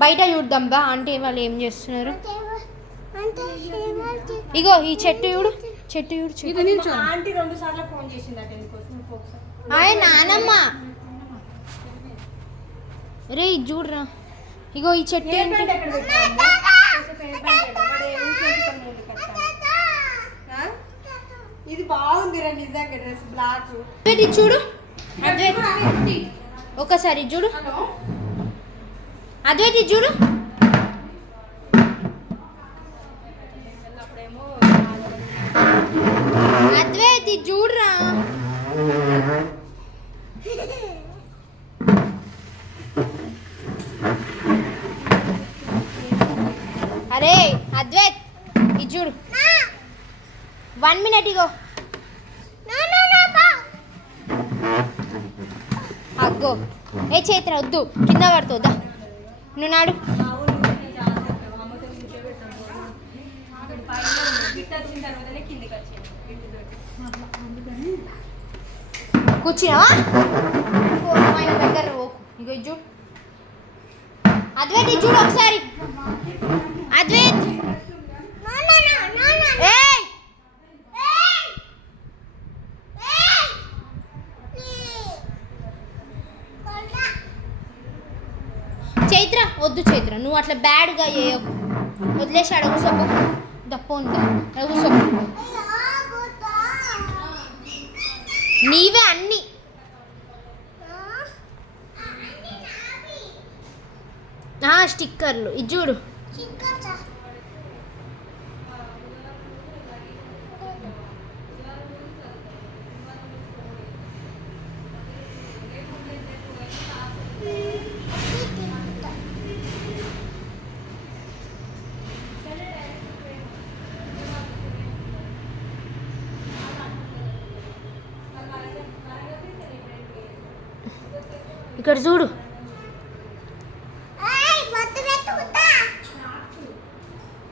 బయట చూద్దాం బా ఆంటీ వాళ్ళు ఏం చేస్తున్నారు. ఇగో ఈ చెట్టు చూడు, చెట్టు చూడు. ఆంటీ 2 సార్లు ఫోన్ చేసిందట ఎందుకోసం. ఆయ్ నానమ్మ రే ఇది చూడరా. ఇగో ఈ చెట్టు ఇది బాగుంది రా నిజంగా డ్రెస్ బ్లాక్. ఇది చూడు ఒకసారి చూడు అద్వైతి చూడు. అద్వైతి చూడరా. అరే అద్వైత్ ఇది చూడు. 1 minute ఇగో. అగ్గో ఏ చైత్ర వద్దు కింద పడుతుందా నువ్వు నాడు. కూర్చున్నావా ఆయన దగ్గర ఓకు. ఇగో ఇది చూడు అద్వైత్ ఇది చూడు ఒకసారి. అద్వైత్ చైత్ర వద్దు చైత్ర నువ్వు అట్లా బ్యాడ్గా చేయకు. వదిలేసి అడుగు సొప్పు దప్పు ఉందా అడుగు సొప్పు. నీవే అన్ని స్టిక్కర్లు ఇది చూడు. ఇక్కడ చూడు